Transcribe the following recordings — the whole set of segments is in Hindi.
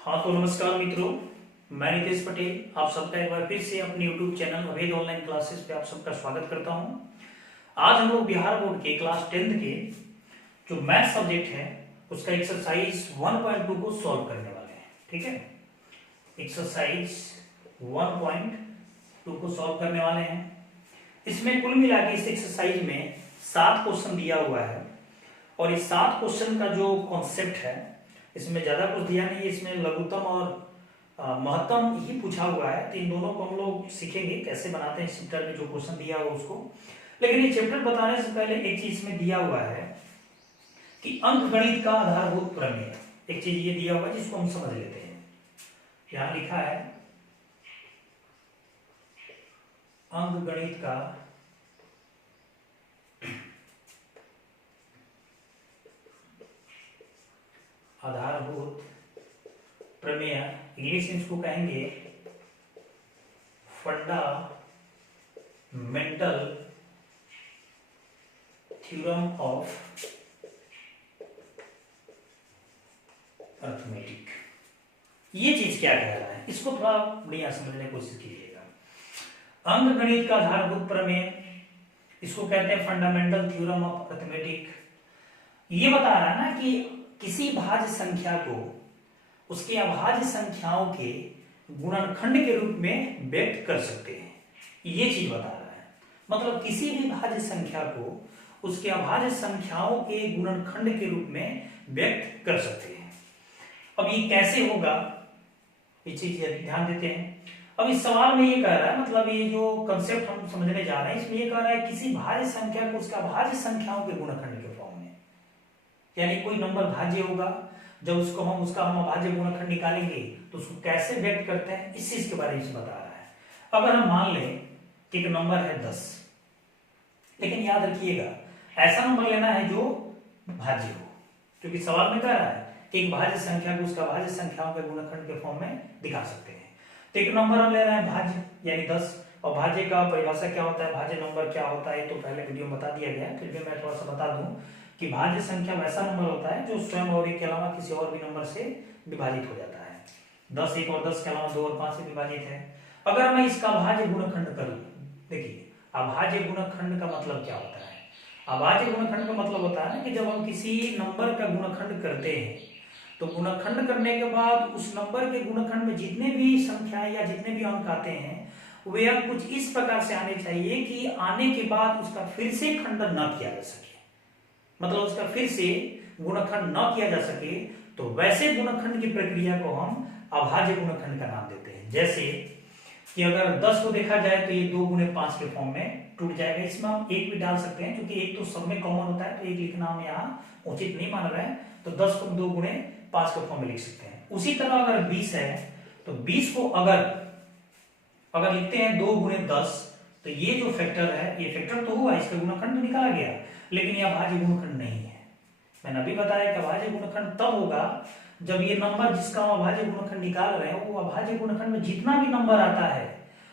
हाँ तो नमस्कार मित्रों, मैं नितेश पटेल आप सबका एक बार फिर से अपने YouTube चैनल अभेद ऑनलाइन क्लासेस पे आप सबका स्वागत करता हूँ। आज हम लोग बिहार बोर्ड के क्लास 10th के जो मैथ सब्जेक्ट है उसका एक्सरसाइज 1.2 को सॉल्व करने वाले हैं। ठीक है, एक्सरसाइज 1.2 को सॉल्व करने वाले हैं। इसमें कुल मिला के इस एक्सरसाइज में 7 क्वेश्चन दिया हुआ है और इस 7 क्वेश्चन का जो कॉन्सेप्ट है इसमें ज्यादा कुछ दिया नहीं है। इसमें लघुत्तम और महत्तम ही पूछा हुआ है, तो इन दोनों को हम लोग सीखेंगे कैसे बनाते हैं चैप्टर में जो क्वेश्चन दिया हुआ उसको। लेकिन ये चैप्टर बताने से पहले एक चीज में दिया हुआ है कि अंकगणित का आधारभूत प्रमेय, एक चीज ये दिया हुआ है जिसको हम समझ लेते हैं। यहां लिखा है अंकगणित का आधारभूत प्रमेय, इंग्लिश में इसको कहेंगे फंडामेंटल थ्योरम ऑफ अर्थमेटिक। ये चीज क्या कह रहा है इसको थोड़ा बढ़िया समझने की कोशिश कीजिएगा। अंकगणित का आधारभूत प्रमेय इसको कहते हैं फंडामेंटल थ्योरम ऑफ अर्थमेटिक। ये बता रहा है ना कि किसी भाज्य संख्या को उसके अभाज्य संख्याओं के गुणनखंड के रूप में व्यक्त कर सकते हैं, ये चीज बता रहा है। मतलब किसी भी भाज्य संख्या को उसके अभाज्य संख्याओं के गुणनखंड के रूप में व्यक्त कर सकते हैं। अब ये कैसे होगा ये चीज ध्यान देते हैं। अब इस सवाल में ये कह रहा है, मतलब ये जो कंसेप्ट हम समझने जा रहे हैं इसमें ये कह रहा है किसी भाज्य संख्या को उसके अभाज्य संख्याओं के गुणनखंड के फॉर्म में, यानी कोई नंबर भाज्य होगा, जब उसको हम अभाज्य गुणनखंड निकालेंगे तो उसको कैसे व्यक्त करते हैं इस चीज के बारे में बता रहा है। अगर हम मान लें कि एक नंबर है 10, लेकिन याद रखिएगा ऐसा नंबर लेना है जो भाज्य हो, क्योंकि सवाल में कह रहा है कि एक भाज्य संख्या को उसका भाज्य संख्याओं के गुणनखंड के फॉर्म में दिखा सकते हैं। तो एक नंबर हम ले रहे हैं भाज्य यानी 10, और भाज्य का परिभाषा क्या होता है, भाज्य नंबर क्या होता है तो पहले वीडियो में बता दिया गया है, फिर भी मैं थोड़ा सा बता दूं कि भाज्य संख्या वैसा नंबर होता है जो स्वयं और एक के अलावा किसी और भी नंबर से विभाजित हो जाता है। 10 एक और 10 के अलावा 2 और 5 से विभाजित है। अगर मैं इसका अभाज्य गुणनखंड करूं, देखिए अभाज्य गुणनखंड का मतलब क्या होता है। अभाज्य गुणनखंड का मतलब होता है ना कि जब हम किसी नंबर का गुणनखंड करते हैं तो गुणनखंड करने के बाद उस नंबर के गुणनखंड में जितने भी संख्याएं या जितने भी अंक आते हैं वे अंक कुछ इस प्रकार से आने चाहिए कि आने के बाद उसका फिर से खंडन न किया जा सके, मतलब उसका फिर से गुणनखंड न किया जा सके, तो वैसे गुणनखंड की प्रक्रिया को हम अभाज्य गुणनखंड का नाम देते हैं। जैसे कि अगर 10 को देखा जाए तो ये 2 गुणे 5 के फॉर्म में टूट जाएगा। इसमें हम 1 भी डाल सकते हैं क्योंकि 1 तो सब में कॉमन होता है, तो 1 लिखना हम यहाँ उचित नहीं मान रहे हैं, तो 10 को 2 गुणे 5 के फॉर्म में लिख सकते हैं। उसी तरह अगर 20 है तो 20 को अगर लिखते हैं 2 गुणे 10, तो ये जो फैक्टर है ये फैक्टर तो हुआ, इसका गुणनखंड तो निकाला गया, लेकिन यह अभाज्य गुणनखंड नहीं है। मैंने अभी बताया कि अभाज्य गुणनखंड तब होगा जब ये नंबर जिसका हम अभाज्य गुणनखंड निकाल रहे हैं वो अभाज्य गुणनखंड में जितना भी नंबर आता है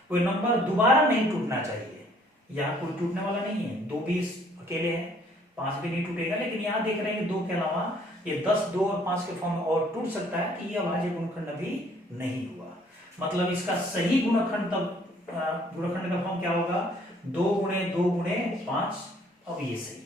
वो नंबर दोबारा नहीं टूटना चाहिए। यहाँ कोई टूटने वाला नहीं है, 2 भी अकेले हैं, 5 भी नहीं टूटेगा, लेकिन यहाँ देख रहे हैं 2 के अलावा ये 10, 2 और 5 के फॉर्म में और टूट सकता है, कि ये अभाज्य गुणनखंड अभी नहीं हुआ। मतलब इसका सही गुणनखंड तब गुणनखंड का फॉर्म क्या होगा, 2 गुणे 2 गुणे 5। अब ये सही है,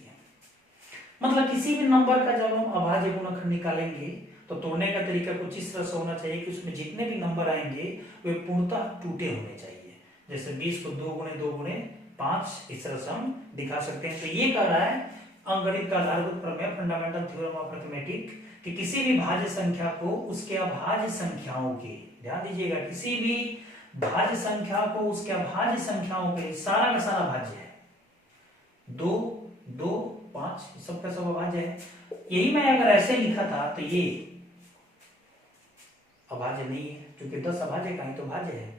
मतलब किसी भी नंबर का जब हम अभाज्य गुणनखंड निकालेंगे तो तोड़ने का तरीका कुछ इस तरह से होना चाहिए कि उसमें जितने भी नंबर आएंगे वे पूर्णतः टूटे होने चाहिए। जैसे 20 को 2 गुणे 2 गुणे 5 इस तरह से हम दिखा सकते हैं। तो ये कह रहा है अंकगणित का आधारभूत प्रमेय फंडामेंटल थ्योरम ऑफ अर्थमेटिक कि किसी भी भाज्य संख्या को उसके अभाज्य संख्याओं के, ध्यान दीजिएगा, किसी भी भाज्य संख्या को उसके अभाज्य संख्याओं के, सारा का सारा भाज्य है, 2, 2, 5 सबका सब अभाज्य है। यही मैं अगर ऐसे लिखा था तो ये अभाज्य नहीं है, क्योंकि 10 अभाज्य का ही तो भाज्य है।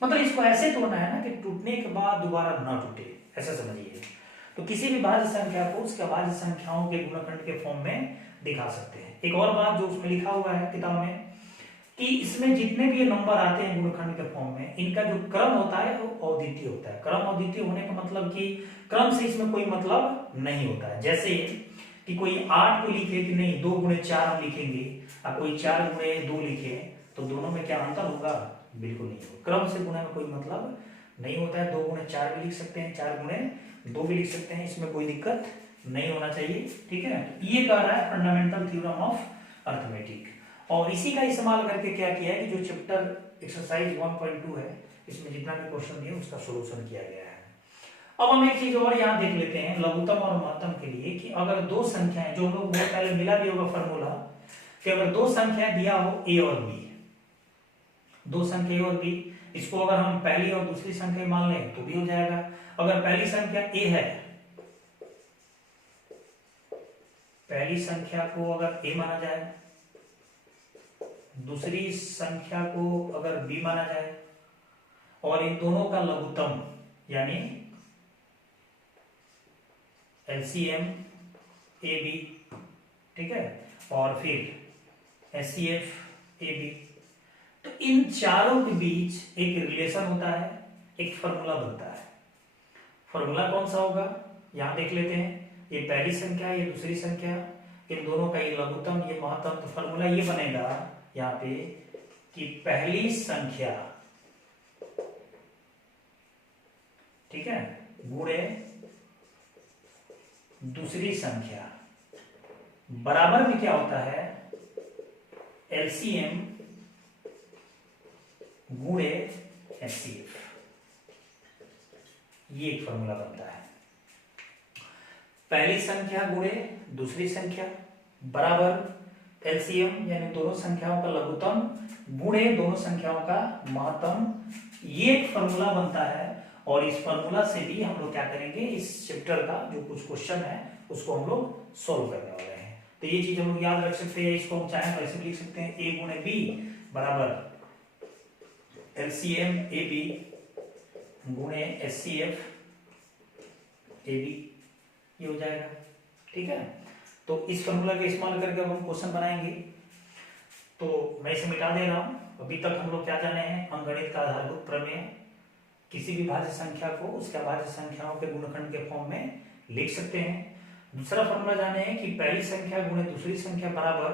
मतलब इसको ऐसे तोड़ना है ना कि टूटने के बाद दोबारा ना टूटे, ऐसा समझिए। तो किसी भी भाज्य संख्या को उसके अभाज्य संख्याओं के गुणनखंड के फॉर्म में दिखा सकते हैं। एक और बात जो उसमें लिखा हुआ है किताब में कि इसमें जितने भी ये नंबर आते हैं गुणनखंड के फॉर्म में, इनका जो क्रम होता है वो अद्वितीय होता है। क्रम अद्वितीय होने का मतलब कि क्रम से इसमें कोई मतलब नहीं होता है। जैसे कि कोई 8 को लिखे कि नहीं 2 गुणे 4 हम लिखेंगे, और कोई 4 गुणे 2 लिखे तो दोनों में क्या अंतर होगा? बिल्कुल नहीं होगा। क्रम से गुणा में कोई मतलब नहीं होता है। 2 गुणे 4 भी लिख सकते हैं, 4 गुणे 2 भी लिख सकते हैं, इसमें कोई दिक्कत नहीं होना चाहिए। ठीक है, ये कह रहा है फंडामेंटल थ्योरम ऑफ अर्थमेटिक। और इसी का इस्तेमाल करके क्या किया है कि जो चैप्टर एक्सरसाइज 1.2 है, इसमें जितना भी क्वेश्चन दिया उसका सोल्यूशन किया गया है। अब हम एक चीज और यहाँ देख लेते हैं लघुत्तम और महत्तम के लिए, कि अगर दो संख्याएं, जो हम लोग बहुत पहले मिला भी होगा फॉर्मूला, कि अगर दो संख्याएं दिया हो ए और बी, दो संख्या ए और बी, इसको अगर हम पहली और दूसरी संख्या मान लें तो भी हो जाएगा। अगर पहली संख्या ए है, पहली संख्या को अगर ए माना जाए, दूसरी संख्या को अगर बी माना जाए, और इन दोनों का लघुत्तम यानी एलसीएम ए बी, ठीक है, और फिर एचसीएफ ए बी, तो इन चारों के बीच एक रिलेशन होता है, एक फॉर्मूला बनता है। फॉर्मूला कौन सा होगा यहां देख लेते हैं। ये पहली संख्या, ये दूसरी संख्या, इन दोनों का ये लघुत्तम, ये महत्तम, तो फॉर्मूला ये बनेगा यहाँ पे कि पहली संख्या, ठीक है, गुणे दूसरी संख्या बराबर में क्या होता है, एलसीएम गुणे एचसीएफ, ये एक फॉर्मूला बनता है। पहली संख्या गुणे दूसरी संख्या बराबर एलसीएम यानी दोनों संख्याओं का लघुत्तम गुणे दोनों संख्याओं का महत्तम, ये एक फॉर्मूला बनता है। और इस फॉर्मूला से भी हम लोग क्या करेंगे, इस चैप्टर का जो कुछ क्वेश्चन है उसको हम लोग सोल्व करने वाले हैं। तो ये चीज हम लोग याद रख सकते हैं। इसको हम चाहें तो ऐसे भी लिख सकते हैं, ए गुणे बी बराबर एलसीएम ए बी गुणे एचसीएफ ए बी, ये हो जाएगा। ठीक है, तो इस फॉर्मूला का इस्तेमाल करके हम क्वेश्चन बनाएंगे। तो मैं इसे मिटा दे रहा हूं। अभी तक हम लोग क्या जाने हैं, अंकगणित का आधारभूत प्रमेय, किसी भी भाज्य संख्या को उसके अभाज्य संख्याओं के गुणनखंड के फॉर्म में लिख सकते हैं। दूसरा फॉर्मूला जाने हैं कि पहली संख्या गुणे दूसरी संख्या बराबर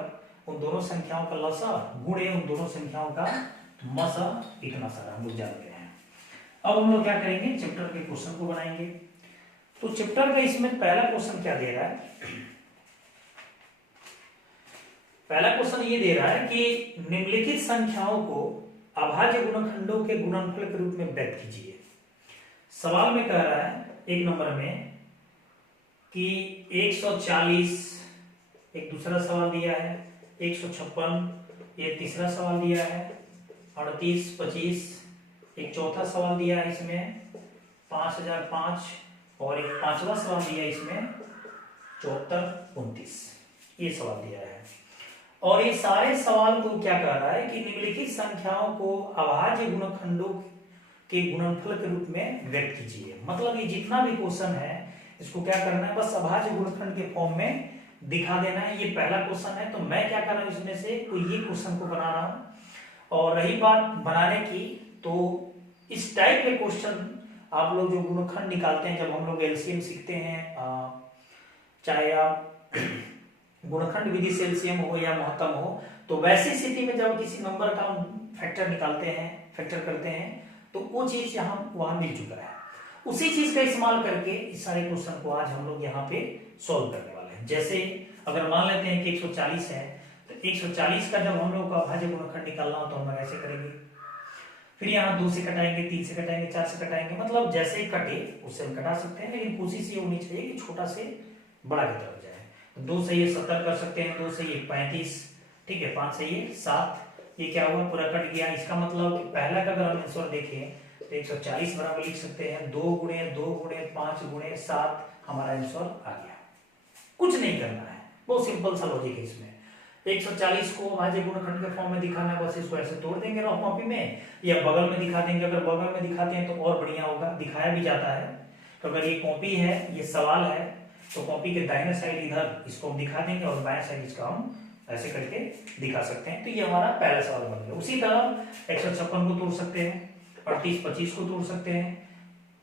उन दोनों संख्याओं का लसा गुणे उन दोनों संख्याओं का मसा, इतना सारा हम लोग जान गए हैं। अब हम लोग क्या करेंगे, चैप्टर के क्वेश्चन को बनाएंगे। तो चैप्टर का इसमें पहला क्वेश्चन क्या दे रहा है, पहला क्वेश्चन ये दे रहा है कि निम्नलिखित संख्याओं को अभाज्य गुणनखंडों के गुणनफल के रूप में व्यक्त कीजिए। सवाल में कह रहा है एक नंबर में कि 140, एक दूसरा सवाल दिया है 156, ये तीसरा सवाल दिया है 38, 25, एक चौथा सवाल दिया है इसमें 5005, और एक पांचवा सवाल दिया है इसमें 74, 29, ये सवाल दिया है। और ये सारे सवाल को क्या कह रहा है कि निम्नलिखित संख्याओं को अभाज्य गुणनखंडों के गुणनफल के रूप में व्यक्त कीजिए। मतलब ये जितना भी क्वेश्चन है इसको क्या करना है, बस अभाज्य गुणनखंड के फॉर्म में दिखा देना है। ये पहला क्वेश्चन है, तो मैं क्या कर रहा हूं इसमें से कोई ये क्वेश्चन को बना रहा हूं। और रही बात बनाने की, तो इस टाइप के क्वेश्चन आप लोग जो गुणनखंड निकालते हैं, जब हम लोग एलसीएम सीखते हैं, चाहे आप गुणनखंड विधि से एलसीएम हो या महत्तम हो, तो वैसी स्थिति में जब किसी नंबर का हम फैक्टर निकालते हैं, फैक्टर करते हैं, तो वो चीज यहाँ वहां मिल चुका है। उसी चीज का इस्तेमाल करके इस सारे क्वेश्चन को आज हम लोग यहाँ पे सॉल्व करने वाले हैं। जैसे अगर मान लेते हैं कि 140 है, तो 140 का जब हम लोग का अभाज्य गुणनखंड निकालना हो तो हम ऐसे करेंगे, फिर यहाँ 2 से कटाएंगे, 3 से कटाएंगे, 4 से कटाएंगे, मतलब जैसे कटे उससे हम कटा सकते हैं, लेकिन कोशिश ये होनी चाहिए कि छोटा से बड़ा की तरफ जाए। 2 से ये 70 कर सकते हैं, 2 से ये 35, ठीक है, 5 से ये 7, ये क्या हुआ, पूरा कट गया। इसका मतलब कि पहला का अगर हम आंसर देखें तो 140 बराबर लिख सकते हैं 2 गुणे 2 गुणे 5 गुणे 7, हमारा आंसर आ गया। कुछ नहीं करना है, बहुत सिंपल सा लॉजिक है इसमें। 140 को अभाज्य गुणनखंड के फॉर्म में दिखाना है, बस इसको ऐसे तोड़ देंगे रफ कॉपी में, या बगल में दिखा देंगे। अगर बगल में दिखाते हैं तो और बढ़िया होगा, दिखाया भी जाता है। तो अगर ये कॉपी है, ये सवाल है, तो कॉपी के दाहिने साइड इधर इसको हम दिखा देंगे और बाएं साइड इसका हम ऐसे करके दिखा सकते हैं। तो ये हमारा पहला सवाल बन गया। उसी तरह 156 को तोड़ सकते हैं, 38, 25 को तोड़ सकते हैं,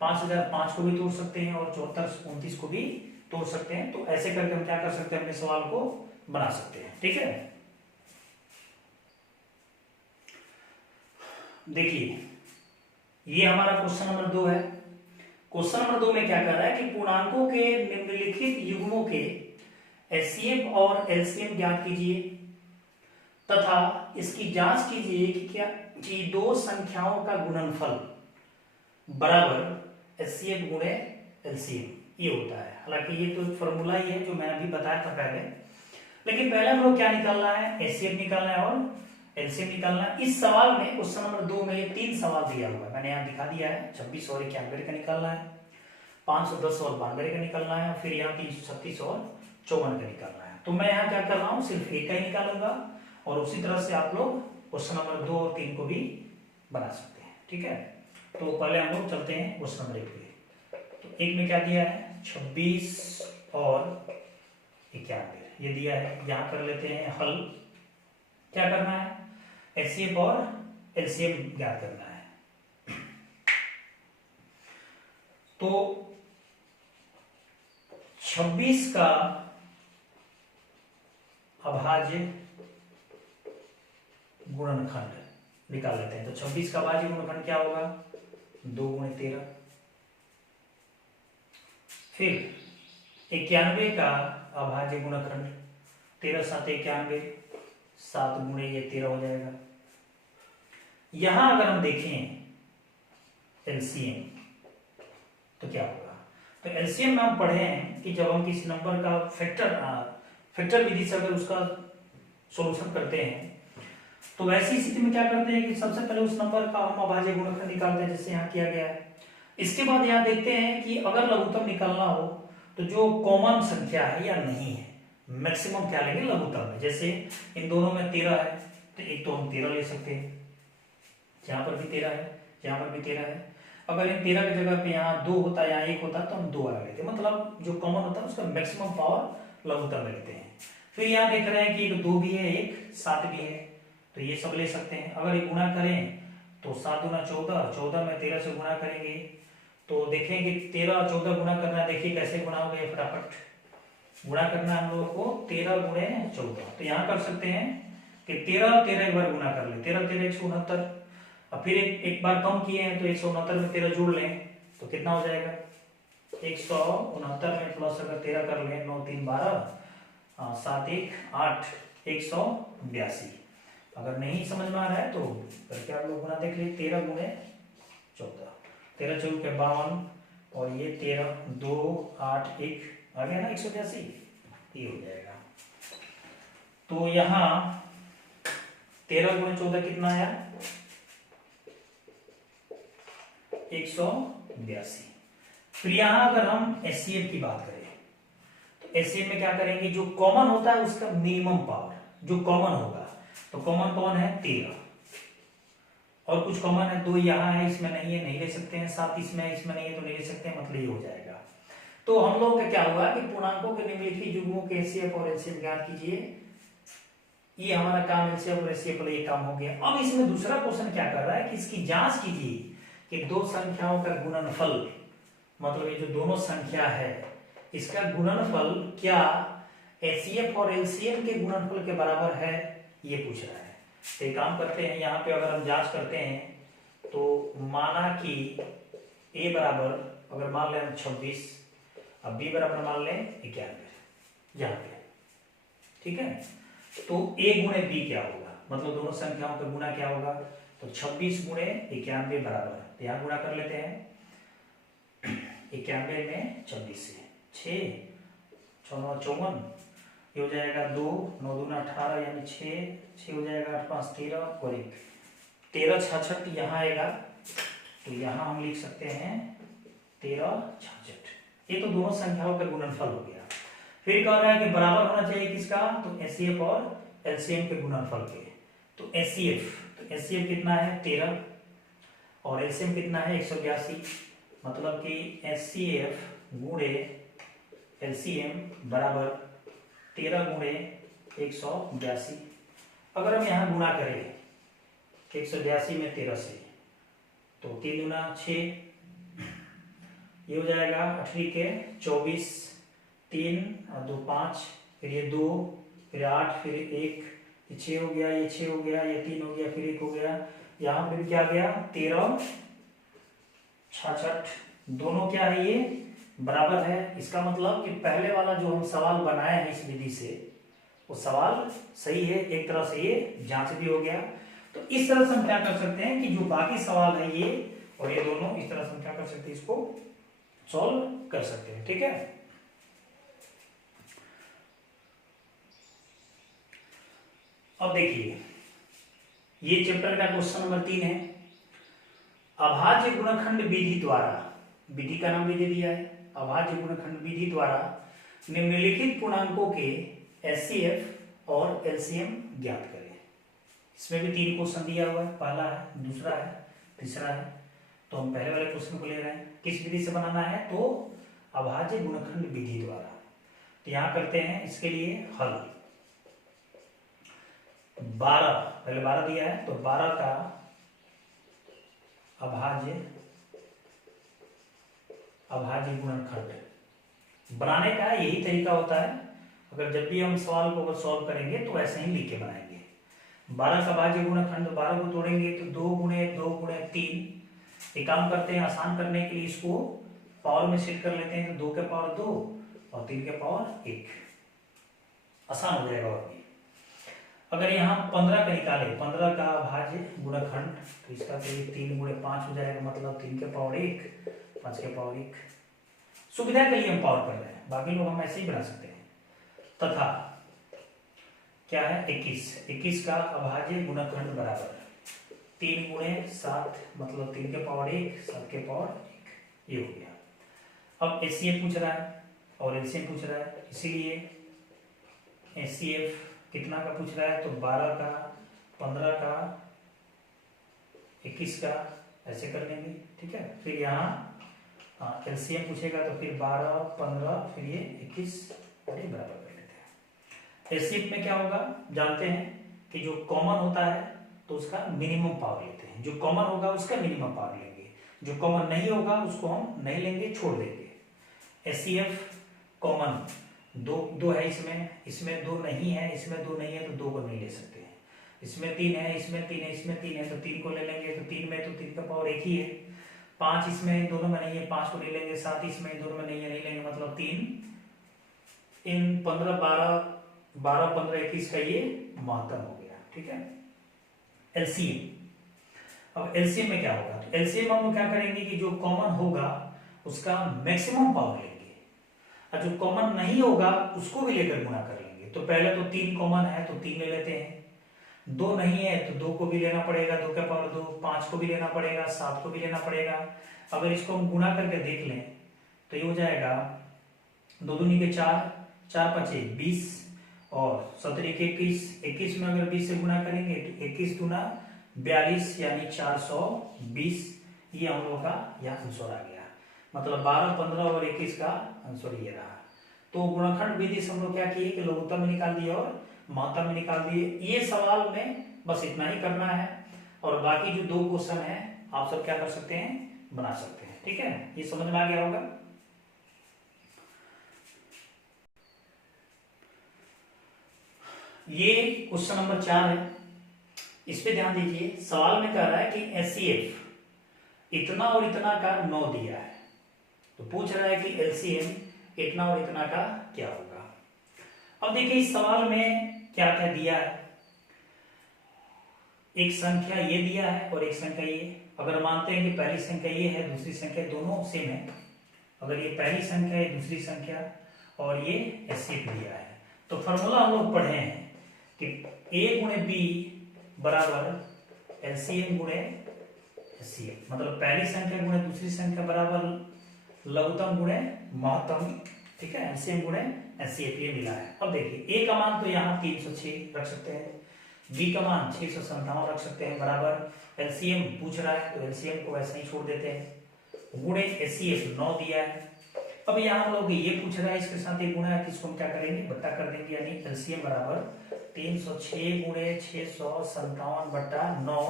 5005 को भी तोड़ सकते हैं, और 74, 29 को भी तोड़ सकते हैं। तो ऐसे करके हम क्या कर सकते हैं, अपने सवाल को बना सकते हैं। ठीक है, देखिए ये हमारा क्वेश्चन नंबर 2 है। क्वेश्चन नंबर 2 में क्या कर रहा है कि पूर्णांकों के निम्नलिखित युग्मों के एचसीएफ और एलसीएम ज्ञात कीजिए तथा इसकी जांच कीजिए कि क्या कि दो संख्याओं का गुणनफल बराबर एचसीएफ गुणे एलसीएम ये होता है। हालांकि ये तो फॉर्मूला ही है जो मैंने अभी बताया था पहले, लेकिन पहले हम लोग क्या निकालना है, एचसीएफ निकालना है और एलसीएम निकालना है। इस सवाल में क्वेश्चन नंबर 2 में ये 3 सवाल दिया हुआ है, मैंने यहाँ दिखा दिया है। 26 और 91 का निकालना है, 510 और 92 का निकालना है, फिर यहाँ 336 और 54 का निकालना है। तो मैं यहाँ क्या कर रहा हूँ, सिर्फ एक का ही निकालूंगा और उसी तरह से आप लोग क्वेश्चन नंबर 2 और 3 को भी बना सकते हैं। ठीक है, तो पहले हम लोग चलते हैं क्वेश्चन नंबर 1 पे। तो एक में क्या दिया है, 26 और 91 ये दिया है। यहाँ कर लेते हैं हल। क्या करना है, एचसीएफ और एलसीएम ज्ञात करना है। तो 26 का अभाज्य गुणनखंड निकाल लेते हैं। तो 26 का अभाज्य गुणनखंड क्या होगा, 2 गुणे 13। फिर 91 का अभाज्य गुणनखंड 13 7 91, 7 गुणे ये 13 हो जाएगा। यहां अगर हम देखें एलसीएम तो क्या होगा, तो एलसीएम में हम पढ़े हैं कि जब हम किसी नंबर का फैक्टर विधि से अगर उसका सॉल्यूशन करते हैं तो वैसी स्थिति में क्या करते हैं कि सबसे पहले उस नंबर का हम अभाज्य गुणनखंड निकालते हैं, जैसे यहाँ किया गया है। इसके बाद यहाँ देखते हैं कि अगर लघुत्तम निकालना हो तो जो कॉमन संख्या है या नहीं है, मैक्सिमम क्या लेंगे लघुत्तम में। जैसे इन दोनों में 13 है तो एक तो हम 13 ले सकते हैं, यहाँ पर भी 13 है, यहाँ पर भी 13 है। अगर इन 13 की जगह पे यहाँ 2 होता है, यहाँ 1 होता तो हम 2 वाला लेते हैं, मतलब जो कॉमन होता है उसका मैक्सिमम पावर लघुत्तम में लेते हैं। फिर यहाँ देख रहे हैं कि एक 2 भी है, एक 7 भी है, तो ये सब ले सकते हैं। अगर ये गुणा करें तो 7 दूना 14, 14 में 13 से गुणा करेंगे तो देखेंगे 13 और 14 गुणा करना है। देखिए कैसे गुणा हो गया, फटाफट गुणा करना है हम लोगों को, 13 गुणे 14। तो यहाँ कर सकते हैं कि 13 13 एक बार गुणा कर ले, 13 13 169। अब फिर एक बार कम किए हैं तो 169 में 13 जोड़ लें तो कितना हो जाएगा, 169 में प्लस अगर 13 कर लें, 9 3 12, 7 1 8, 182। अगर नहीं समझ में आ रहा है तो करके आप लोग गुणा देख लीजिए, 13 गुणे 14, 13 चौक के 52 और ये 13 2 8 1 आ गया ना 182, ये हो जाएगा। तो यहाँ 13 गुणे 14 कितना आया, 182। फिर यहाँ अगर हम एचसीएफ की बात करें तो एचसीएफ में क्या करेंगे, जो कॉमन होता है उसका मिनिमम पावर जो कॉमन होगा, तो कॉमन कौन है 13 और कुछ कॉमन है 2 यहाँ है, इसमें नहीं है, नहीं ले सकते हैं। 7 इसमें नहीं है तो नहीं ले सकते हैं, मतलब ये हो जाएगा। तो हम लोग का क्या हुआ कि पूर्णांकों के निम्नलिखित युग्मों के एचसीएफ और एलसीएम ज्ञात कीजिए। ये हमारा काम एलसीएफ और एचसीएफ वाला ये काम हो गया। अब इसमें दूसरा क्वेश्चन क्या कर रहा है कि इसकी जांच कीजिए कि दो संख्याओं का गुणनफल, मतलब ये जो दोनों संख्या है इसका गुणनफल क्या एचसीएफ और एलसीएम के गुणनफल के बराबर है, ये पूछ रहा है। तो एक काम करते हैं, यहाँ पे अगर हम जांच करते हैं तो माना कि a बराबर अगर मान लें हम 26, अब b बराबर मान लें 91 यहाँ पे, ठीक है। तो a गुणे b क्या होगा, मतलब दोनों संख्याओं का गुणा क्या होगा, तो 26 गुणे 91 बराबर, तो यहाँ गुणा कर लेते हैं 91 में 26 से 6 6 9 54, ये हो जाएगा 2 9 दूना 18 यानी 6 हो जाएगा, 8 5 13 और 1 13 66 यहाँ आएगा। तो यहाँ हम लिख सकते हैं 13 66, ये तो दोनों संख्याओं का गुणनफल हो गया। फिर कह रहा है कि बराबर होना चाहिए किसका, तो एचसीएफ और एलसीएम के गुणनफल के। तो एचसीएफ कितना है 13 और एलसीएम कितना है 182, मतलब कि एचसीएफ गुणे एलसीएम बराबर 13 गुणे 182। अगर हम यहाँ गुणा करें 182 में 13 से, तो 3 दूना 6, ये हो जाएगा 8 के 24, 3 और 2 5, फिर ये 2, फिर 8, फिर 1, ये 6 हो गया, ये 6 हो गया, ये 3 हो गया, फिर 1 हो गया, यहाँ पे क्या गया 13 66 दोनों क्या है ये बराबर है। इसका मतलब कि पहले वाला जो हम सवाल बनाए हैं इस विधि से वो सवाल सही है, एक तरह से ये जांच भी हो गया। तो इस तरह से हम क्या कर सकते हैं कि जो बाकी सवाल है ये और ये दोनों, इस तरह से हम क्या कर सकते हैं, इसको सॉल्व कर सकते हैं। ठीक है, अब देखिए ये चैप्टर का क्वेश्चन नंबर 3 है। अभाज्य गुणनखंड विधि द्वारा, विधि का नाम भी दे दिया है, अभाज्य गुणनखंड विधि द्वारा निम्नलिखित पूर्णांकों के एचसीएफ और एलसीएम ज्ञात करें। इसमें भी 3 क्वेश्चन दिया हुआ है, पहला है, दूसरा है, तीसरा है। तो हम पहले वाले क्वेश्चन को ले रहे हैं, किस विधि से बनाना है, तो अभाज्य गुणनखंड विधि द्वारा। तो यहां करते हैं इसके लिए हल। 12 पहले 12 दिया है, तो 12 का अभाज्य गुणनखंड बनाने का यही तरीका होता है। अगर जब भी हम सवाल को सॉल्व करेंगे तो ऐसे ही लिख के बनाएंगे। 12 का अभाज्य गुणनखंड, 12 को तोड़ेंगे तो 2 गुणे 2 गुणे 3। एक काम करते हैं, आसान करने के लिए इसको पावर में सेट कर लेते हैं। तो 2 के पावर 2 और 3 के पावर 1, आसान हो जाएगा। और भी अगर यहाँ 15 का निकाले, 15 का अभाज्य गुणनखंड, तो इसका करीब 3 गुणे 5 हो जाएगा, मतलब 3 के पावर 1 5 के पावर 1। सुविधा के लिए हम पावर कर रहे हैं, बाकी लोग हम ऐसे ही बना सकते हैं। तथा क्या है 21 का अभाज्य गुणनखंड बराबर 3 गुणे 7, मतलब 3 के पावर 1 7 के पावर 1, ये हो गया। अब एचसीएफ पूछ रहा है और एलसीएम पूछ रहा है, इसीलिए एचसीएफ कितना का पूछ रहा है, तो 12 का 15 का 21 का, ऐसे कर लेंगे। ठीक है, फिर यहाँ एलसीएम पूछेगा तो फिर 12 15 फिर ये 21 और ये बराबर कर लेते हैं। एचसीएफ में क्या होगा, जानते हैं कि जो कॉमन होता है तो उसका मिनिमम पावर लेते हैं, जो कॉमन होगा उसका मिनिमम पावर लेंगे, जो कॉमन नहीं होगा उसको हम नहीं लेंगे, छोड़ देंगे। एचसीएफ कॉमन दो है, इसमें 2 नहीं है, इसमें 2 नहीं है तो 2 को नहीं ले सकते हैं। इसमें 3 है, इसमें 3 है, इसमें 3 है तो 3 को ले लेंगे। तो 3 में तो 3 का पावर 1 ही है। 5 इसमें इन दोनों में नहीं है, 5 को ले लेंगे। 7 इसमें इन दोनों में नहीं है, नहीं लेंगे, मतलब 3 इन 15 12 15 21 का ये महत्तम हो गया। ठीक है, एलसीएम। अब एलसीएम में क्या होगा, तो एलसीएम हम लोग क्या करेंगे कि जो कॉमन होगा उसका मैक्सिमम पावर लेंगे और जो कॉमन नहीं होगा उसको भी लेकर गुणा कर लेंगे। तो पहले तो 3 कॉमन है तो 3 ले लेते हैं, 2 नहीं है तो 2 को भी लेना पड़ेगा, 2 के पावर 2, 5 को भी लेना पड़ेगा, 7 को भी लेना पड़ेगा। अगर इसको हम गुणा करके देख लें तो ये हो जाएगा 2 दूनी के 4, 4 5 20 और 17 के 21 में अगर 20 से गुणा करेंगे तो 21 दूना 42 यानी 420। ये हम लोग का यह आंसर आ गया, मतलब 12 15 और 21 का आंसर ये रहा। तो गुणनखंड विधि से हम लोग क्या किए कि लघुत्तम में निकाल दिए और महत्तम में निकाल दिए। ये सवाल में बस इतना ही करना है और बाकी जो 2 क्वेश्चन है आप सब क्या कर सकते हैं, बना सकते हैं। ठीक है, ये समझ में आ गया होगा। ये क्वेश्चन नंबर 4 है, इस पे ध्यान दीजिए। सवाल में कह रहा है कि एचसीएफ इतना और इतना का 9 दिया है, तो पूछ रहा है कि एलसीएम इतना और इतना का क्या होगा। अब देखिए इस सवाल में क्या क्या दिया है, एक संख्या ये दिया है और एक संख्या ये। अगर मानते हैं कि पहली संख्या ये है, दूसरी संख्या दोनों सेम है, अगर ये पहली संख्या है दूसरी संख्या और ये एचसीएफ दिया है, तो फॉर्मूला हम लोग पढ़े हैं कि ए गुणे बी बराबर एलसीएम गुणे एचसीएफ, मतलब पहली संख्या गुणे दूसरी संख्या बराबर लघुत्तम गुणे महत्तम। ठीक है, एलसीएम गुणे एचसीएफ ये मिला है। अब देखिए ए का मान तो यहाँ 306 रख सकते हैं, बी का मान 657 रख सकते हैं, बराबर एलसीएम पूछ रहा है तो एलसीएम को वैसे ही छोड़ देते हैं, गुणे एचसीएफ 9 दिया है। अब यहाँ हम लोग ये पूछ रहा है इसके साथ एक गुणा है, किसको हम क्या करेंगे, बट्टा कर देंगे, यानी एलसीएम बराबर 306 गुणे 657 बट्टा 9।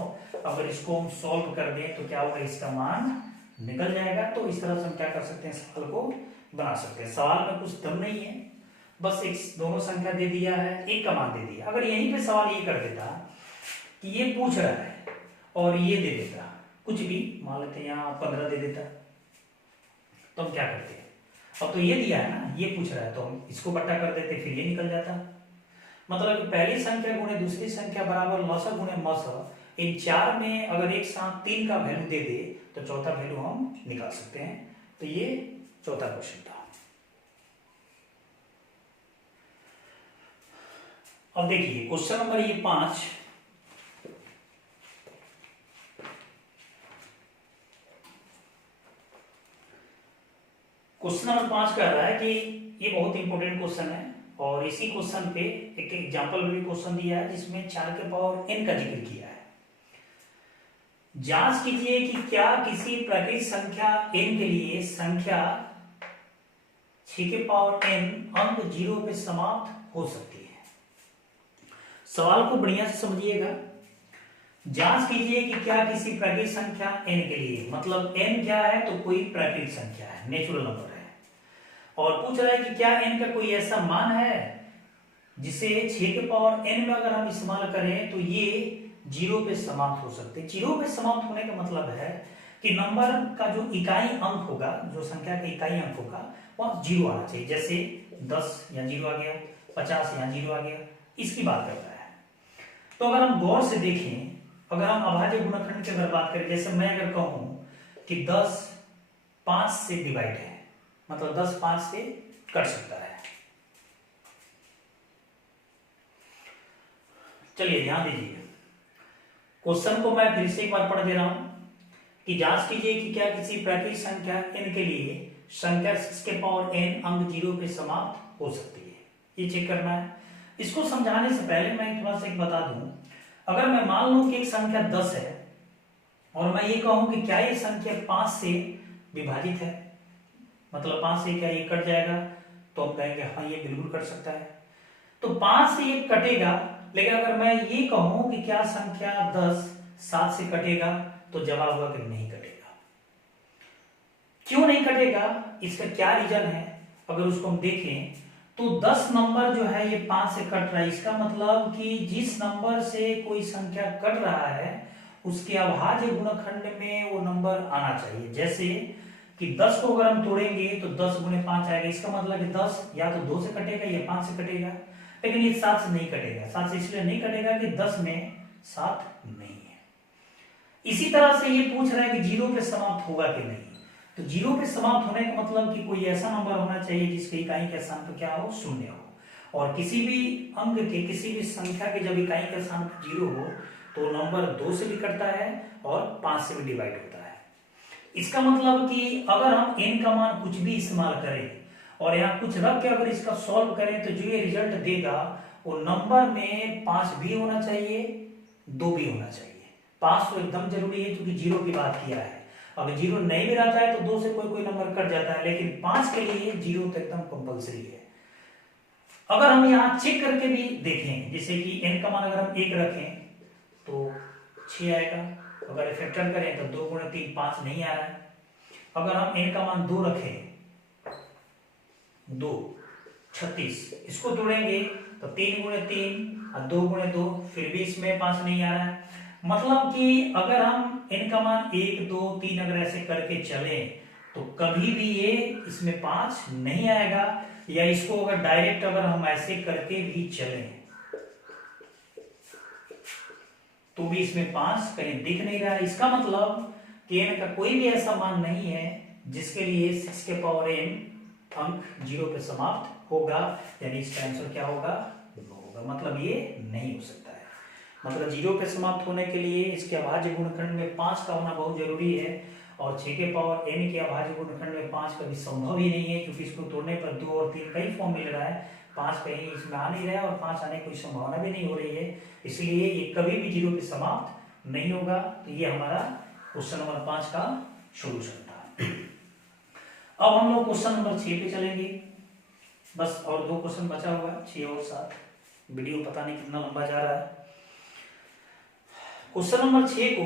अगर इसको हम सॉल्व कर दें तो क्या होगा, इसका मान निकल जाएगा। तो इस तरह से हम क्या कर सकते हैं, सवाल को बना सकते हैं। सवाल में कुछ दम नहीं है, बस एक दोनों संख्या दे दिया है, एक का मान दे दिया। अगर यहीं पे सवाल ये कर देता कि ये पूछ रहा है और ये दे देता कुछ भी, मान लेते हैं यहाँ 15 दे देता, तो हम क्या करते हैं, अब तो ये दिया है ना, ये पूछ रहा है तो हम इसको बट्टा कर देते, फिर ये निकल जाता। मतलब पहली संख्या गुणे दूसरी संख्या बराबर लॉसा गुणे मौसा, इन चार में अगर एक साथ 3 का वैल्यू दे दे तो चौथा वैल्यू हम निकाल सकते हैं। तो ये चौथा क्वेश्चन था। अब देखिए क्वेश्चन नंबर ये 5, क्वेश्चन नंबर 5 कह रहा है कि ये बहुत इंपॉर्टेंट क्वेश्चन है और इसी क्वेश्चन पे एक एग्जांपल भी क्वेश्चन दिया है जिसमें 4 के पावर n का जिक्र किया है। जांच कीजिए कि क्या किसी प्राकृतिक संख्या n के लिए संख्या 6 के पावर n अंक 0 पे समाप्त हो सकती है। सवाल को बढ़िया से समझिएगा। जांच कीजिए कि क्या किसी प्राकृतिक संख्या n के लिए, मतलब n क्या है तो कोई प्राकृतिक संख्या है, नेचुरल नंबर है, और पूछ रहा है कि क्या n का कोई ऐसा मान है जिसे 6 के पावर n में अगर हम इस्तेमाल करें तो ये 0 पे समाप्त हो सकते हैं। 0 पे समाप्त होने का मतलब है कि नंबर का जो इकाई अंक होगा, जो संख्या का इकाई अंक होगा वह 0 आना चाहिए। जैसे 10 यहाँ 0 आ गया, 50 यहाँ 0 आ गया, इसकी बात कर रहा है। तो अगर हम गौर से देखें, अगर हम अभाज्य गुणनखंड की अगर बात करें, जैसे मैं अगर कहूं कि 10 5 से डिवाइड है, मतलब 10 5 से कट सकता है। चलिए ध्यान दीजिए, क्वेश्चन को मैं फिर से एक बार पढ़ दे रहा हूं कि जांच कीजिए कि क्या किसी प्राकृतिक संख्या n के लिए संख्या 6 के पावर n अंक 0 पे समाप्त हो सकती है, ये चेक करना है। इसको समझाने से पहले मैं थोड़ा सा एक बता दूं, अगर मैं मान लूं कि एक संख्या 10 है और मैं ये कहूं कि क्या ये संख्या 5 से विभाजित है, मतलब 5 से क्या ये कट जाएगा, तो हम कहेंगे हाँ ये बिल्कुल कट सकता है। तो 5 से ये कटेगा, लेकिन अगर मैं ये कहूं कि क्या संख्या 10 7 से कटेगा, तो जवाब होगा कि नहीं कटेगा। क्यों नहीं कटेगा, इसका क्या रीजन है, अगर उसको हम देखें तो 10 नंबर जो है ये 5 से कट रहा है, इसका मतलब कि जिस नंबर से कोई संख्या कट रहा है उसके अभाज्य गुणनखंड में वो नंबर आना चाहिए। जैसे कि 10 को अगर हम तोड़ेंगे तो 10 गुणे 5 आएगा, इसका मतलब कि 10 या तो 2 से कटेगा या 5 से कटेगा, लेकिन ये 7 से नहीं कटेगा। 7 से इसलिए नहीं कटेगा कि 10 में 7 नहीं है। इसी तरह से ये पूछ रहा है कि 0 पे समाप्त होगा कि नहीं, तो 0 पे समाप्त होने का मतलब कि कोई ऐसा नंबर होना चाहिए जिसके इकाई के स्थान पर क्या हो, 0 हो। और किसी भी अंक के, किसी भी संख्या के जब इकाई के स्थान पर 0 हो तो नंबर 2 से भी कटता है और 5 से भी डिवाइड होता है। इसका मतलब कि अगर हम n का मान कुछ भी इस्तेमाल करें और यहाँ कुछ रख के अगर इसका सॉल्व करें तो जो ये रिजल्ट देगा वो नंबर में 5 भी होना चाहिए, 2 भी होना चाहिए। 5 तो एकदम जरूरी है क्योंकि 0 की बात किया है। अगर 0 नहीं भी रहता है तो 2 से कोई कोई नंबर कट जाता है, लेकिन 5 के लिए 0 तो एकदम कंपलसरी है। अगर हम यहाँ चेक करके भी देखें, जैसे कि n का मान अगर हम 1 रखें तो 6 आएगा, अगर फैक्टर करें तो 2 गुणे 3 5 नहीं आ रहा है। अगर हम n का मान 2 रखें, 2 36, इसको तोड़ेंगे तो 3 गुणे 3 और 2 गुणे 2, फिर भी इसमें 5 नहीं आ रहा है। मतलब कि अगर हम n का मान 1 2 3 अगर ऐसे करके चले तो कभी भी ये इसमें 5 नहीं आएगा, या इसको अगर डायरेक्ट अगर हम ऐसे करके भी चले तो भी इसमें 5 कहीं दिख नहीं रहा है। इसका मतलब कि n का कोई भी ऐसा मान नहीं है जिसके लिए 6 के पावर n अंक 0 पे समाप्त होगा, यानी इसका आंसर क्या होगा, नो होगा। मतलब ये नहीं हो सकता है। मतलब 0 पे समाप्त होने के लिए इसके अभाज्य गुणनखंड में 5 का होना बहुत जरूरी है, और 6 के पावर n के अभाज्य गुणनखंड में 5 कभी संभव ही नहीं है, क्योंकि इसको तोड़ने पर 2 और 3 कई फॉर्म मिल रहा है, 5 कहीं इसमें आ नहीं रहा है और 5 आने की कोई संभावना भी नहीं हो रही है, इसलिए ये कभी भी 0 पे समाप्त नहीं होगा। तो ये हमारा क्वेश्चन नंबर 5 का सोल्यूशन था। अब हम लोग क्वेश्चन नंबर 6 पे चलेंगे। बस और 2 क्वेश्चन बचा हुआ है, 6 और 7। वीडियो पता नहीं कितना लंबा जा रहा है। क्वेश्चन नंबर 6 को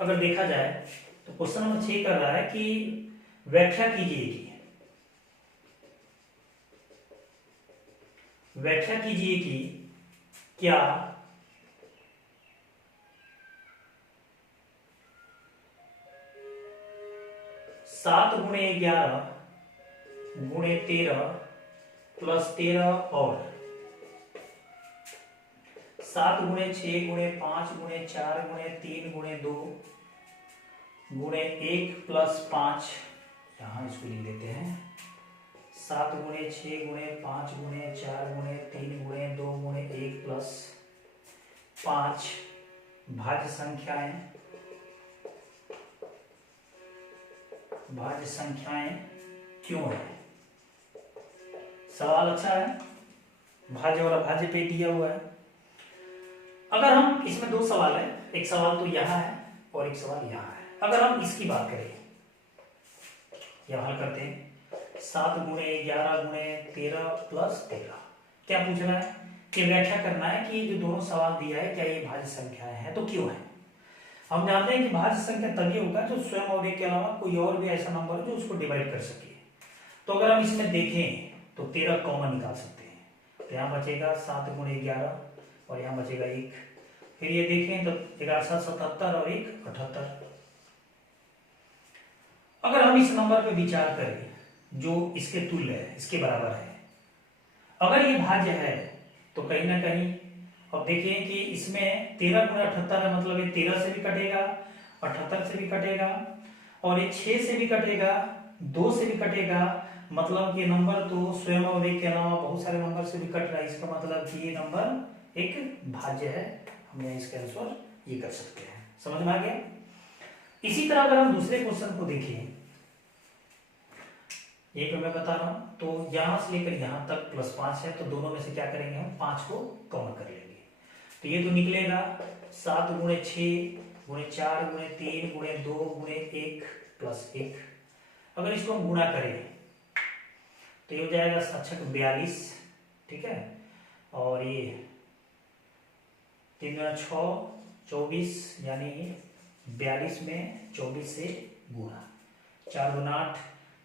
अगर देखा जाए तो क्वेश्चन नंबर 6 कर रहा है कि व्याख्या कीजिए कि क्या 7 गुणे 11 गुणे 13 प्लस 13 और 7 गुणे 6 गुणे 5 गुणे 4 गुणे 3 गुणे 2 गुणे 1 प्लस 5, यहाँ इसको लिख देते हैं 7 गुणे 6 गुणे 5 गुणे 4 गुणे 3 गुणे 2 गुणे 1 प्लस 5 भाज्य संख्याएं क्यों है। सवाल अच्छा है, भाज्य और अभाज्य पे दिया हुआ है। अगर हम इसमें दो सवाल है, एक सवाल तो यहाँ है और एक सवाल यहाँ है। अगर हम इसकी बात करें, यह हल करते हैं 7 गुणे 11 गुणे 13 प्लस 13, क्या पूछ रहा है कि व्याख्या करना है कि जो दोनों सवाल दिया है क्या ये भाज्य संख्याएं हैं तो क्यों है। हम जानते हैं कि भाज्य संख्या तभी होगा जो स्वयं और एक के अलावा कोई और भी ऐसा नंबर जो उसको डिवाइड कर सके। तो अगर हम इसमें देखें तो 13 कॉमन निकाल सकते हैं, तो यहाँ बचेगा 7 गुणे 11 और यहाँ बचेगा 1। फिर ये देखें तो 11 7 77 और 1 78। अगर हम इस नंबर पे विचार करें जो इसके तुल्य है, इसके बराबर है, अगर ये भाज्य है तो कहीं ना कहीं अब देखिए कि इसमें 13 गुणे 78 है, मतलब ये 13 से भी कटेगा, 78 से भी कटेगा और ये 6 से भी कटेगा, 2 से भी कटेगा, मतलब कि नंबर तो स्वयं और एक के अलावा बहुत सारे नंबर से भी कट रहा है। इसका मतलब कि ये नंबर एक भाज्य है। हमने इसका आंसर ये कर सकते हैं। समझ में आ गया। इसी तरह अगर हम दूसरे क्वेश्चन को देखें, ये पे मैं बता रहा हूं, तो यहां से लेकर यहां तक प्लस 5 है, तो दोनों में से क्या करेंगे हम 5 को कॉमन कर लेंगे। तो ये तो निकलेगा 7 गुणे 6 गुणे 4 गुणे 3 गुणे 2 गुणे 1 प्लस 1। अगर इसको हम गुणा करें तो ये हो जाएगा 42, ठीक है, और ये 3 गुना 6 24, यानी 42 में 24 से गुणा, 4 गुना 8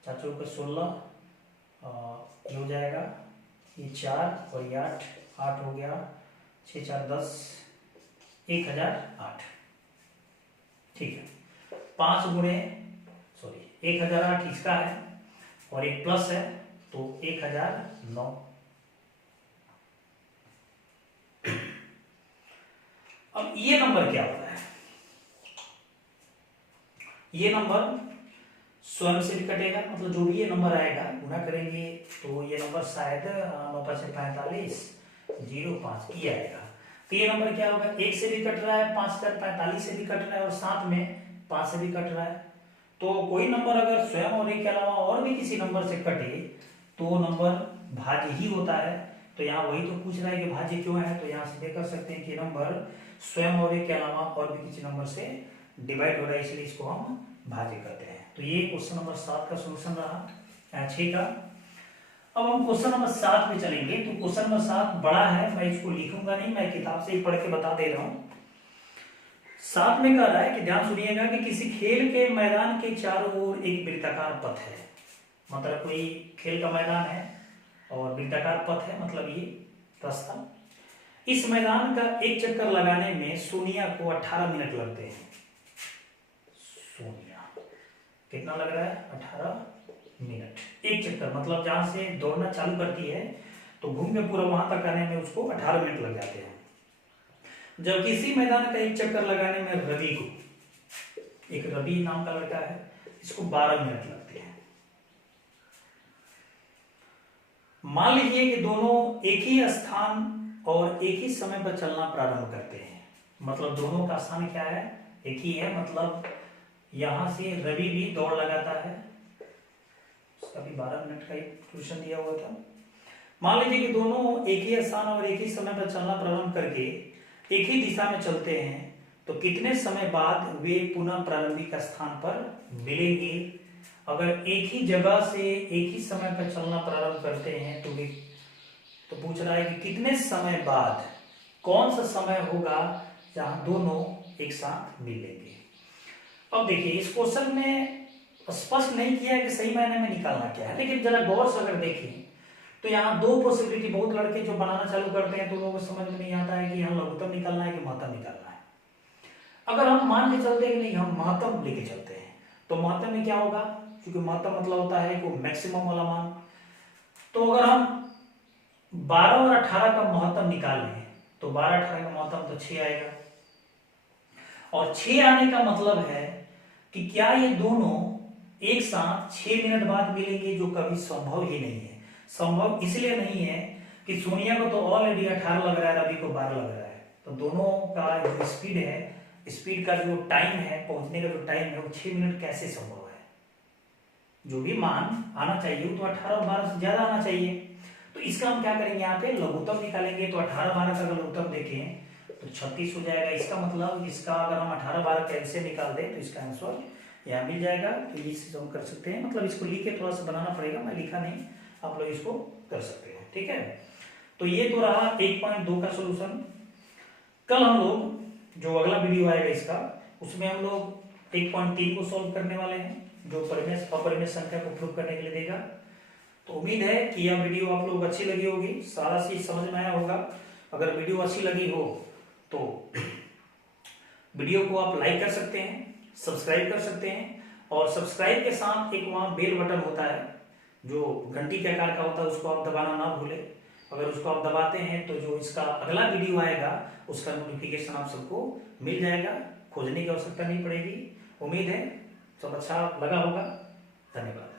4 चौके 16, ये हो जाएगा ये 4 और ये 8 हो गया, 6 4 10, 1008, ठीक है। 1008 इसका है और एक प्लस है तो 1009। अब ये नंबर क्या होता है, ये नंबर स्वयं से भी कटेगा, मतलब जो भी ये नंबर आएगा गुणा करेंगे तो ये नंबर शायद 9 5 45 05 ये आएगा। तो ये नंबर क्या होगा, 1 से भी कट रहा है, 5045 से भी कट रहा है और साथ में 5 से भी कट रहा है। तो कोई नंबर अगर स्वयं और एक के अलावा और भी किसी नंबर से कटे तो नंबर भाज्य ही होता है। तो यहाँ वही तो पूछ रहा है कि भाज्य क्यों है, तो यहाँ से कर सकते हैं कि नंबर स्वयं और एक के अलावा और भी किसी नंबर से डिवाइड हो रहा है, इसलिए इसको हम भाज्य करते हैं। तो ये क्वेश्चन नंबर 7 का सोल्यूशन रहा 6 का। अब हम क्वेश्चन नंबर 7 पे चलेंगे। तो क्वेश्चन नंबर 7 बड़ा है, मैं इसको लिखूंगा नहीं, मैं किताब से ही पढ़ के बता दे रहा हूँ। 7 में कह रहा है कि ध्यान सुनिएगा कि किसी खेल के मैदान के चारों ओर एक वृत्ताकार पथ है, मतलब कोई खेल का मैदान है और वृत्ताकार पथ है, मतलब ये रास्ता। इस मैदान का एक चक्कर लगाने में सोनिया को 18 मिनट लगते हैं। सोनिया कितना लग रहा है, 18 मिनट एक चक्कर, मतलब जहां से दौड़ना चालू करती है तो घूम के पूरा वहां तक आने में उसको 18 मिनट लग जाते हैं। जबकि इसी मैदान का एक चक्कर लगाने में रवि को, एक रवि नाम का लड़का है, इसको 12 मिनट लगते हैं। मान लीजिए कि दोनों एक ही स्थान और एक ही समय पर चलना प्रारंभ करते हैं, मतलब दोनों का स्थान क्या है, एक ही है, मतलब यहां से रवि भी दौड़ लगाता है, उसका भी 12 मिनट का एक ट्यूशन दिया हुआ था। मान लीजिए कि दोनों एक ही स्थान और एक ही समय पर चलना प्रारंभ करके एक ही दिशा में चलते हैं, तो कितने समय बाद वे पुनः प्रारंभिक स्थान पर मिलेंगे। अगर एक ही जगह से एक ही समय पर चलना प्रारंभ करते हैं तो वे, तो पूछ रहा है कि कितने समय बाद, कौन सा समय होगा जहां दोनों एक साथ मिलेंगे। अब देखिए इस क्वेश्चन में स्पष्ट नहीं किया है कि सही मायने में निकालना क्या है, लेकिन जरा गौर से अगर देखें तो यहाँ दो पॉसिबिलिटी, बहुत लड़के जो बनाना चालू करते हैं तो लोगों को समझ में नहीं आता है कि यहाँ लघुत्तम निकालना है कि महत्तम निकालना है। अगर हम मान के चलते हैं कि नहीं हम महत्तम लेके चलते हैं, तो महत्तम में क्या होगा, क्योंकि महत्तम मतलब होता है कि मैक्सिमम वाला मान। तो अगर हम 12 और 18 का महत्तम निकाल लें तो 12 18 का महत्तम तो 6 आएगा, और 6 आने का मतलब है कि क्या ये दोनों एक साथ 6 मिनट बाद मिलेंगे, जो कभी संभव ही नहीं है। संभव इसलिए नहीं है कि सोनिया को तो ऑलरेडी 18 लग रहा है, रवि को 12 लग रहा है, तो दोनों का जो स्पीड है, स्पीड का जो टाइम है, पहुंचने का जो टाइम है, वो 6 मिनट कैसे संभव है। जो भी मान आना चाहिए वो तो 18 और 12 से ज्यादा आना चाहिए। तो इसका हम क्या करेंगे, यहाँ पे लघुत्तम निकालेंगे। तो 18 12 का लघुत्तम देखें तो 36 हो जाएगा। इसका मतलब इसका अगर हम 18 12 कैसे निकाल दें तो इसका आंसर यहाँ मिल जाएगा। तो ये चीज हम कर सकते हैं, मतलब इसको लिख के थोड़ा सा बनाना पड़ेगा, मैं लिखा नहीं, आप लोग इसको कर सकते हैं। ठीक है, तो ये तो रहा 1.2 का सोल्यूशन। कल हम लोग जो अगला वीडियो आएगा इसका, उसमें हम लोग 1.3 को सॉल्व करने वाले हैं, जो अपरिमेय संख्या को प्रूव करने के लिए देगा। तो उम्मीद है कि यह वीडियो आप लोग अच्छी लगी होगी, सारा चीज समझ में आया होगा। अगर वीडियो अच्छी लगी हो तो वीडियो को आप लाइक कर सकते हैं, सब्सक्राइब कर सकते हैं, और सब्सक्राइब के साथ एक वहां बेल बटन होता है जो घंटी के आकार का होता है, उसको आप दबाना ना भूलें। अगर उसको आप दबाते हैं तो जो इसका अगला वीडियो आएगा उसका नोटिफिकेशन आप सबको मिल जाएगा, खोजने की आवश्यकता नहीं पड़ेगी। उम्मीद है सब अच्छा लगा होगा। धन्यवाद।